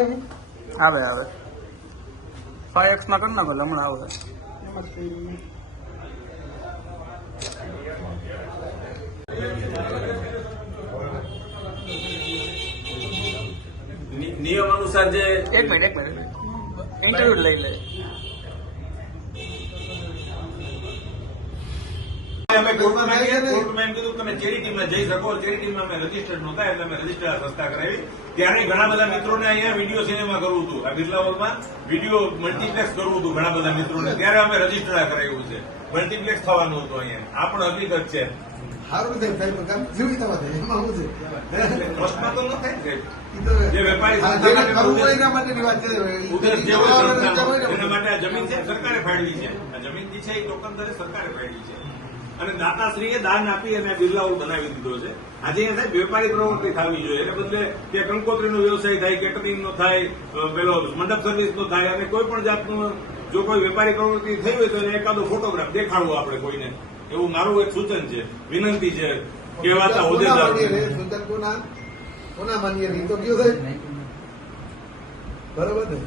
આવે આવે 5x માં કરી નાખો હમણાં આવે નિયમ અનુસાર જે એક મિનિટ ઇન્ટરવ્યુ લઈ લે અમે કોર્ટમાં એમ કીધું તમે ચેરિટીમાં જઈ શકો. ચેરિટીમાં અમે રજીસ્ટર્ડ નહોતા એટલે અમે રજીસ્ટર્ડ સંસ્થા કરાવી. ત્યારે ઘણા બધા મિત્રોને અહીંયા વિડીયો સિનેમા કરવું હતું. આ બિરલા હોલમાં વિડીયો મલ્ટીપ્લેક્સ કરવું હતું ઘણા બધા મિત્રોને. ત્યારે અમે રજીસ્ટર્ડ કરાવ્યું છે. મલ્ટીપ્લેક્સ થવાનું હતું અહીંયા. આ પણ હકીકત છે. પ્રશ્ન તો ન થાય જે વેપારી એના માટે આ જમીન છે સરકારે ફાળવી છે. આ જમીન જે છે એ ટોકન દરે સરકારે ફાળવી છે અને દાતાશ્રીએ દાન આપી અને બિરલા હોલ બનાવી દીધો છે. આજે અહીંયા સાહેબ વેપારી પ્રવૃત્તિ થવી જોઈએ. એટલે બદલે કે કંકોત્રીનો વ્યવસાય થાય, કેટરિંગ નો થાય, પેલો મંડપ સર્વિસ નો થાય અને કોઈ પણ જાતનું જો કોઈ વેપારી પ્રવૃત્તિ થઈ હોય તો એને એકાદો ફોટોગ્રાફ દેખાડવો આપણે કોઈને. એવું મારું એક સૂચન છે, વિનંતી છે. કહેવાતા હોદ્દેદાર બરોબર ને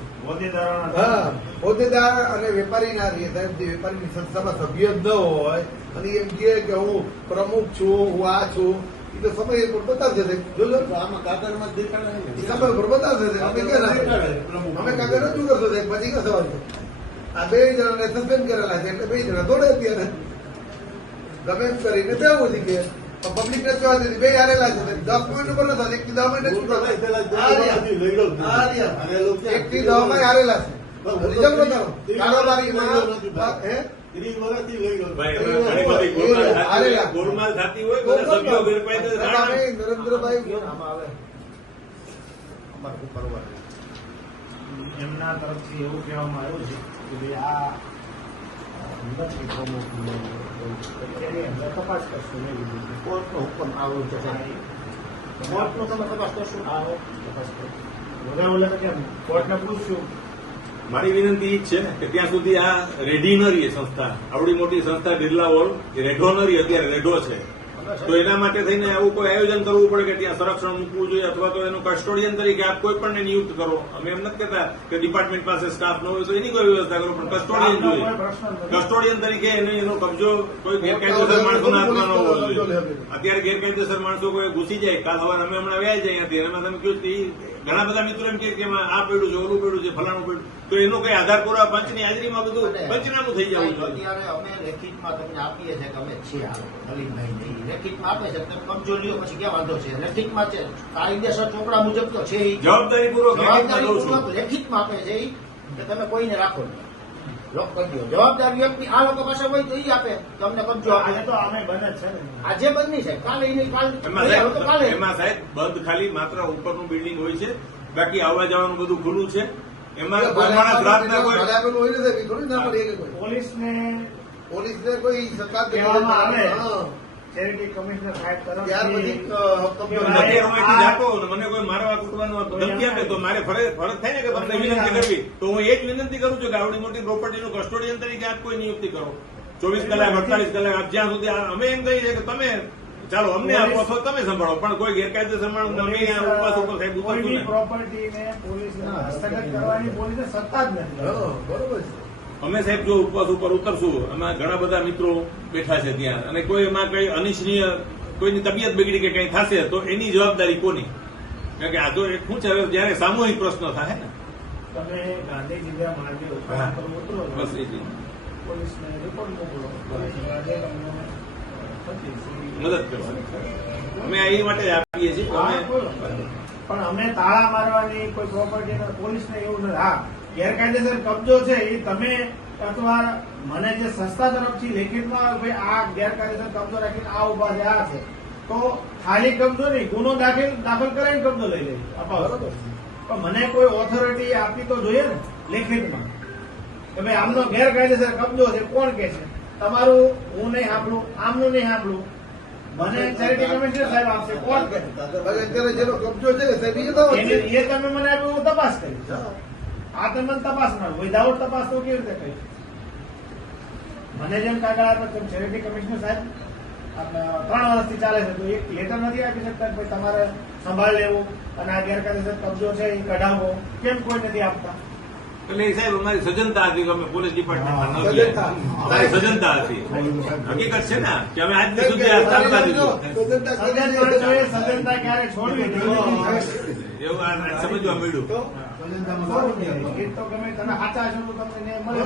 હોદ્દેદાર અને વેપારી ના રહીએ સાહેબ. જે વેપારીની સંસ્થામાં સભ્ય જ ન હોય અને એમ કહે કે હું પ્રમુખ છું, હું આ છું, એ તો સમય પર બતાવશે. જોજો આમાં કાગળમાં દેખાડે સમય પર બતાવશે. અમે ક્યાં અમે કાગળ રજૂ કરશો સાહેબ. પછી ક્યાં સવાલ છે? આ 2 જણાને સસ્પેન્ડ કરેલા છે એટલે 2 જણા દોડે અત્યારે ગમે એમ કરીને બેવું છે કે પબ્લિક ને જોવા દીધી 2 હારેલા છે. 10 પોઈન્ટ ઉપર નથી, 1 થી 10 માં નથી. 1 થી 10 માં હારેલા છે. રિઝલ્ટ બતાવો કારોબારીમાં ગોળમાલ થતી હોય બધા સભ્યો ગેરકાયદેસર નરેન્દ્રભાઈ એમના તરફથી એવું કહેવામાં આવ્યું છે કે ભાઈ એની અંદર તપાસ કરશું. કોર્ટનો હુકમ આવ્યો છે, કોર્ટનો તમે તપાસ કરશો? આવો તપાસ કરશો. બધા કેમ કોર્ટને પૂછશું? મારી વિનંતી એ જ છે કે ત્યાં સુધી આ રેડી ન રહીએ સંસ્થા. આવડી મોટી સંસ્થા બિરલા હોલ એ રેઢો ન રહી, અત્યારે રેઢો છે. તો એના માટે થઈને આવું કોઈ આયોજન કરવું પડે કે ત્યાં સંરક્ષણ મૂકવું જોઈએ અથવા તો એનું કસ્ટોડિયન તરીકે આપ કોઈ પણ નિયુક્ત કરો. અમે એમ નથી કહેતા કે ડિપાર્ટમેન્ટ પાસે સ્ટાફ ન હોય તો એની કોઈ વ્યવસ્થા કરો, પણ કસ્ટોડિયન જોઈએ. કસ્ટોડિયન તરીકે એનો કબજો કોઈ ગેરકાયદેસર માણસોના હાથમાં ન હોવો જોઈએ. અત્યારે ગેરકાયદેસર માણસો કોઈ ઘૂસી જાય, કાલ સવારે અમે હમણાં વ્યાજ જાય ત્યાંથી એમાં તમે કહ્યું ઘણા બધા મિત્રો એમ કે આ પડ્યું છે, ઓલું પડ્યું છે, ફલાણું પડ્યું, તો એનો કઈ આધાર પુરાવા પંચની હાજરીમાં બધું પંચનામું થઈ જવું જોઈએ. અત્યારે અમે લેખિતમાં તમને આપીએ છીએ કે અમે છીએ નલિનભાઈ લેખિતમાં આપે છે, તમે કબજો લ્યો પછી ક્યાં વાંધો છે? લેખિતમાં છે, કાયદેસર ચોપડા મુજબ તો છે. જવાબદારીપૂર્વક લેખિતમાં આપે છે કે તમે કોઈને રાખો નહીં, લોક કરી દો. જવાબદાર વ્યક્તિ આ લોકો પાસે હોય તો એ આપે તમને કબજો આપે. તો અમે બંધ જ છે ને, આજે બંધ નહીં છે, કાલે કાલે એમાં સાહેબ બંધ ખાલી માત્ર ઉપરનું બિલ્ડિંગ હોય છે, બાકી આવવા જવાનું બધું ખુલ્લું છે. એમાં પોલીસને કોઈ સરકાર કહેવામાં આવે ચેરિટી કમિશનર સાહેબ મને કોઈ મારવા કૂટવાનું ધમકી આપે તો મારે ફરજ થાય ને કે તમને વિનંતી કરવી. તો હું એ જ વિનંતી કરું છું કે આવડી મોટી પ્રોપર્ટીનું કસ્ટોડિયન તરીકે આપ કોઈ નિયુક્તિ કરો. 24 કલાક 48 કલાક આપ જ્યાં સુધી અમે એમ કહીએ છીએ કે તમે ચાલો અમને આપો અથવા તમે સંભાળો, પણ કોઈ ગેરકાયદેસર માણસ ઉપવાસ ઉપર સાહેબ ઉતરતું પ્રોપર્ટીને પોલીસને હસ્તગત કરવાની પોલીસને સત્તા જ નથી. બરોબર છે. અમે સાહેબ જો ઉપવાસ ઉપર ઉતરશું, એમાં ઘણા બધા મિત્રો બેઠા છે ત્યાં, અને કોઈ એમાં કઈ અનિચ્છનીય કોઈની તબિયત બગડી કે કઈ થશે તો એની જવાબદારી કોની? કારણ કે આ તો શું છે, જયારે સામૂહિક પ્રશ્ન થાય ને તમે ગાંધીજીના માર્ગે ઉતરો, બસ એ પોલીસને રિપોર્ટ મોકલો, મદદ કરવાની અમે એ માટે જ આપીએ છીએ. પણ અમે તાળા મારવાની કોઈ પ્રોપર્ટી પોલીસને એવું નથી. હા, ગેરકાયદેસર કબજો છે એ તમે અથવા મને જે સંસ્થા તરફથી લેખિતમાં ભાઈ આ ગેરકાયદેસર કબજો રાખીને આ ઉભા છે, આ છે, તો ખાલી કબજો નહીં, ગુનો દાખલ કરાવીને કબજો લઈ લે અપાવો. પણ મને કોઈ ઓથોરિટી આપી તો જોઈએ ને લેખિતમાં કે ભાઈ આમનો ગેરકાયદેસર કબજો છે. કોણ કે છે? તમારું હું નહીં સાંભળું, આમનું નહીં સાંભળું, મને ચેરિટી કમિશનર સાહેબ આપશે. કોણ કે અત્યારે જેનો કબજો છે સાહેબ એ તમે મને આપ્યું, હું તપાસ કરીશ. આ તમે મને તપાસ ના વિધાઉટ તપાસ તો કેવી રીતે કહીશ? મને જેમ કાગળ આપે તેમ ચેરિટી કમિશનર સાહેબ 3 વર્ષથી ચાલે છે તો એક લેટર નથી આપી શકતા તમારે સંભાળ લેવું અને આ ગેરકાયદેસર કબજો છે એ કઢાવવો, કેમ કોઈ નથી આપતા? એટલે એ સાહેબ અમારી સજનતા હતી કે અમે પોલીસ ડિપાર્ટમેન્ટમાં ન સજનતા. ગયા. અમારી સજનતા હતી. હકીકત છે ને કે અમે આજ સુધી આ ચાલતા દીધું. સજનતા ક્યારે છોડવી એવું આ સમજવા મળ્યું. એ તો ગમે તમે સાચા છો તો તમને ન્યાય મળે.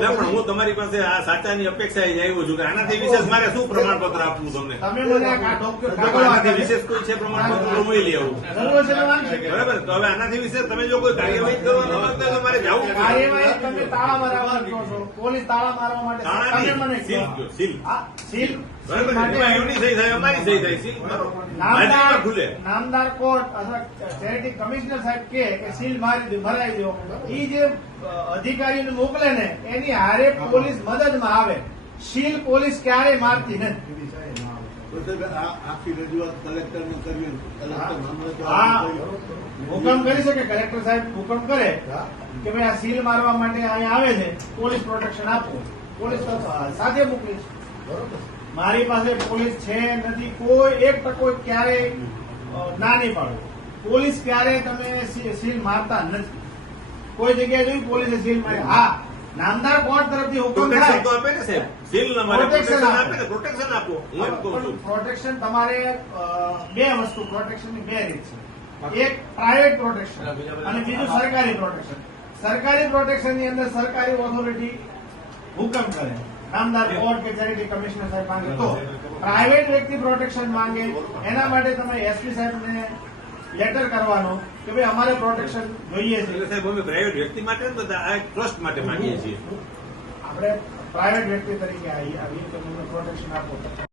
ના, પણ હું તમારી પાસે આ સાચાની અપેક્ષાએ જ આવ્યો છું કે આનાથી વિશેષ મારે શું પ્રમાણપત્ર આપવું તમને? તમે મને આ ડોક્ટર જો આનાથી વિશેષ કોઈ છે પ્રમાણપત્ર તો મળી લેવું. જરૂર છે તો વાંચી શકો. બરાબર, તો હવે આનાથી વિશેષ તમે જો કોઈ કાર્યવાહી કરવા ન માંગતા તો મારે જવું પડે. કાર્યવાહી તમે તાળા મારવા કહો છો. પોલીસ તાળા મારવા માટે તાળા તમે મને નહીં, સીલ કહો. કયો, સીલ. હા, સીલ બરાબર, માટે એમાં એમની સહી થાય, અમારી સહી થાય, સીલ મારો. હાજરીમાં ખુલે. નામદાર કોર્ટ અથવા ચેરિટી કમિશનર સાહેબ કે સીલ મારી દો, ભરાઈ દો, એ જે અધિકારીઓને મોકલે ને એની હારે પોલીસ મદદમાં આવે. સીલ પોલીસ ક્યારેય મારતી નથી. આખી રજૂઆત કલેક્ટરને કરવી, હા, હુકમ કરી શકે કલેક્ટર સાહેબ, હુકમ કરે કે ભાઈ આ સીલ મારવા માટે અહીંયા આવે છે, પોલીસ પ્રોટેક્શન આપો, પોલીસ તો સાથે મોકલી. મારી પાસે પોલીસ છે નથી, કોઈ એક ટકો ક્યારેય ના નહીં પાડો. પોલીસ ક્યારેય તમે સીલ મારતા નથી. કોઈ જગ્યાએ જોઈ પોલીસે સીલ મારી? હા, નામદાર કોર્ટ તરફથી હુકમ પ્રોટેક્શન તો થાય. આપે ને સાહેબ, સીલ ના મારે Protection પ્રોટેક્શન આપે. આપે ને, પ્રોટેક્શન આપો. હું એમ કહું છું. પ્રોટેક્શન તમારે બે વસ્તુ, પ્રોટેક્શનની બે રીત છે. એક પ્રાઇવેટ પ્રોટેક્શન અને બીજું સરકારી પ્રોટેક્શન. સરકારી પ્રોટેક્શન ની અંદર સરકારી ઓથોરિટી હુકમ કરે, નામદાર કોર્ટ કે ચેરિટી કમિશનર સાહેબ માંગે તો. પ્રાઇવેટ વ્યક્તિ પ્રોટેક્શન માંગે એના માટે તમે એસપી સાહેબને લેટર કરવાનો કે ભાઈ અમારે પ્રોટેક્શન જોઈએ છે. એટલે સાહેબ અમે પ્રાઇવેટ વ્યક્તિ માટે ને બધા આ ટ્રસ્ટ માટે માંગીએ છીએ. આપણે પ્રાઇવેટ વ્યક્તિ તરીકે આવીએ, તમે પ્રોટેક્શન આપો.